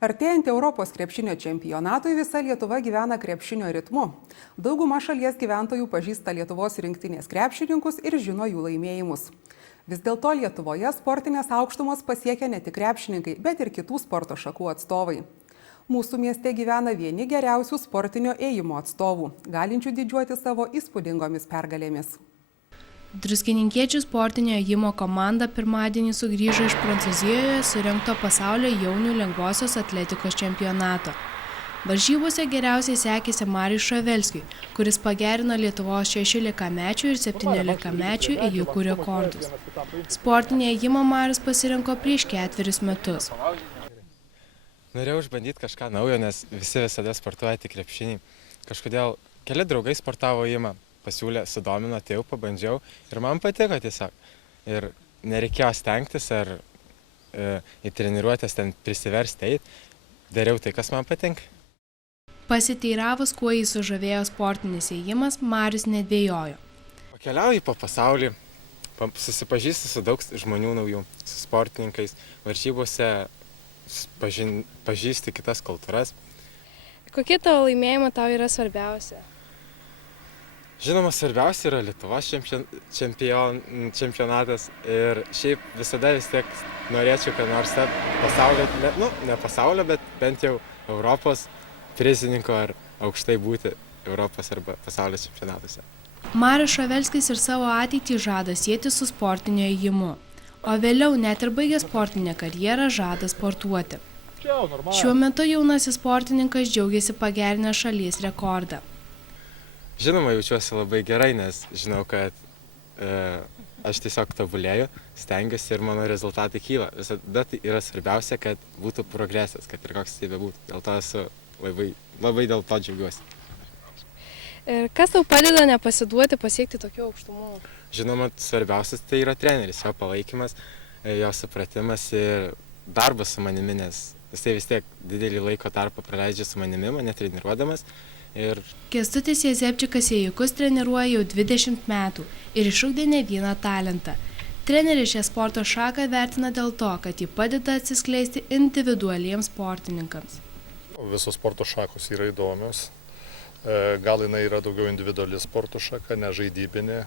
Artėjant Europos krepšinio čempionatui visa Lietuva gyvena krepšinio ritmu. Dauguma šalies gyventojų pažįsta Lietuvos rinktinės krepšininkus ir žino jų laimėjimus. Vis dėlto Lietuvoje sportinės aukštumos pasiekia ne tik krepšininkai, bet ir kitų sporto šakų atstovai. Mūsų mieste gyvena vieni geriausių sportinio ėjimo atstovų, galinčių didžiuoti savo įspūdingomis pergalėmis. Druskininkiečių sportinio ėjimo komanda pirmadienį sugrįžo iš Prancūzijoje surengto pasaulio jaunių lengvosios atletikos čempionato. Varžybose geriausiai sekėsi Mariui Šavelskiui, kuris pagerino Lietuvos 16-mečių ir 17-mečių ėjikų rekordus. Sportinį ėjimą Marius pasirinko prieš 4 metus. Norėjau išbandyti kažką naujo, nes visi visada sportuoja tik krepšinį. Kažkodėl keli draugai sportavo ėjimą. Pasiūlė, sudomino, atėjau, pabandžiau ir man patiko tiesiog. Ir nereikėjo stengtis ar į treniruotės ten prisiversti eiti, dariau tai, kas man patinka. Pasiteiravus, kuo jį sužavėjo sportinis ėjimas, Marius nedvejojo. Pakeliauju po pasaulį, susipažįstu su daug žmonių naujų, su sportininkais, varžybose pažįsti kitas kultūras. Kokie tavo laimėjimai tau yra svarbiausia? Žinoma, svarbiausia yra Lietuvos čempionatas ir šiaip visada vis tiek norėčiau, kad nors pasaulio, ne pasaulio, bet bent jau Europos prizininko ar aukštai būti Europos arba pasaulio čempionatuose. Marius Šavelskis ir savo ateitį žada sieti su sportinio ėjimu, o vėliau net ir baigęs sportinę karjerą žada sportuoti. Šiuo metu jaunasis sportininkas džiaugiasi pagerinęs šalies rekordą. Žinoma, jaučiuosi labai gerai, nes žinau, kad aš tiesiog tobulėju, stengiuosi ir mano rezultatai kyla. Visada tai yra svarbiausia, kad būtų progresas, kad ir koks tai bebūtų. Dėl to esu labai dėl to džiaugiuosi. Ir kas tau padeda nepasiduoti pasiekti tokių aukštumų? Žinoma, svarbiausias tai yra treneris, jo palaikymas, jo supratimas ir darbas su manimi, nes jisai vis tiek didelį laiko tarpą praleidžia su manimi, mane treniruodamas. Kęstutis Jezepčikas ėjikus treniruoja jau 20 metų ir išugdė ne vieną talentą. Treneris šią sporto šaką vertina dėl to, kad ji padeda atsiskleisti individualiems sportininkams. Visos sporto šakos yra įdomios. Gal jinai yra daugiau individuali sporto šaka, ne žaidybinė.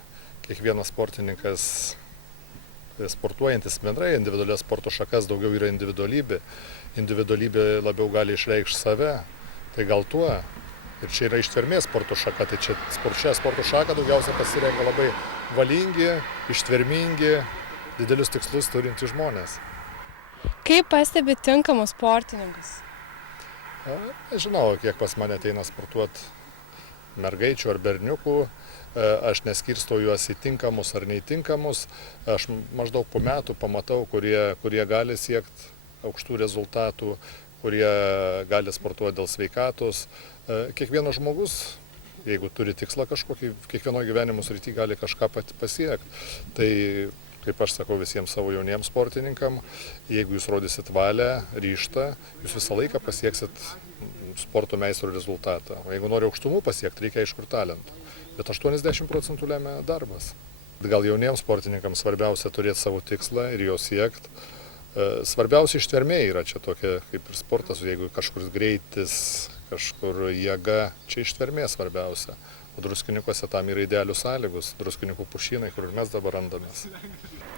Kiekvienas sportininkas sportuojantis bendrai individualias sporto šakas daugiau yra individualybė. Individualybė labiau gali išreikšti save. Tai gal tuo. Ir čia yra ištvermės sporto šaka, tai čia sporto šaka daugiausia pasirenka labai valingi, ištvermingi, didelius tikslus turintys žmonės. Kaip pastebi tinkamus sportininkus? Nežinau, kiek pas mane ateina sportuoti mergaičių ar berniukų, aš neskirstau juos į tinkamus ar neįtinkamus, aš maždaug po metų pamatau, kurie gali siekti aukštų rezultatų, kurie gali sportuoti dėl sveikatos. Kiekvienas žmogus, jeigu turi tikslą kažkokį, kiekvienoje gyvenimo srityje gali kažką pasiekti. Tai, kaip aš sakau visiems savo jauniems sportininkam, jeigu jūs rodysit valią, ryžtą, jūs visą laiką pasieksit sporto meistro rezultatą. O jeigu nori aukštumų pasiekti, reikia aišku ir talentų. Bet 80% lemia darbas. Gal jauniems sportininkams svarbiausia turėti savo tikslą ir jo siekti. Svarbiausia ištvermė yra čia tokia kaip ir sportas, jeigu kažkur greitis, kažkur jėga, čia ištvermė svarbiausia. O druskininkuose tam yra idealių sąlygus, druskininkų pušynai, kur mes dabar randamės.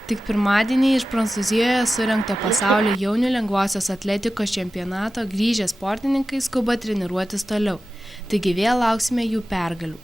Tik pirmadienį iš Prancūzijoje surengto pasaulio jaunių lengvosios atletikos čempionato grįžę sportininkai skuba treniruotis toliau, taigi vėl lauksime jų pergalių.